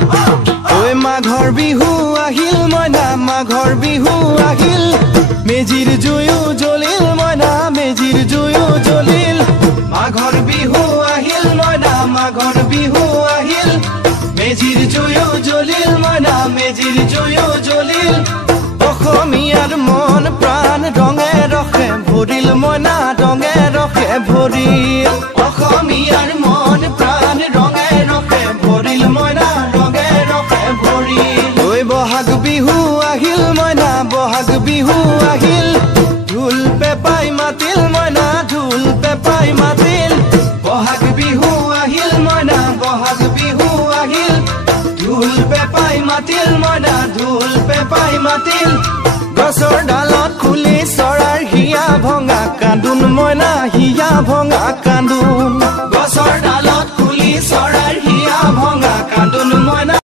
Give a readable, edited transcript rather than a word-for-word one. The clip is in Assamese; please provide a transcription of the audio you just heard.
ঐ মাঘৰ বিহু আহিল মইনা মাঘৰ বিহু আহিল মেজিৰ জুয়ো জ্বলিল মইনা মেজিৰ জুয়ো জ্বলিল মাঘৰ বিহু আহিল মইনা মাঘৰ বিহু আহিল মেজিৰ জুয়ো জ্বলিল মইনা মেজিৰ জুয়ো জ্বলিল অসমীয়াৰ মন প্ৰাণ ৰঙে ৰখে ভৰিল মইনা ৰঙে ৰখে ভৰিল অসমীয়াৰ মন প্ৰাণ ৰঙে ৰখে ভৰিল মইনা ৰঙে ৰখে ভৰিল ঐ বহাগ বিহু আহিল মইনা বহাগ বিহু আহিল ঢোল পেপাই মাতিল মইনা ঢোল পেপাই মাতিল বহাগ বিহু আহিল মইনা বহাগ বিহু আহিল ঢোল পেপাই মাতিল মইনা ঢোল পেপাই মাতিল গছৰ ডালত খুলি চৰাৰ হিয়া ভঙা কান্দোন মইনা হিয়া ভঙা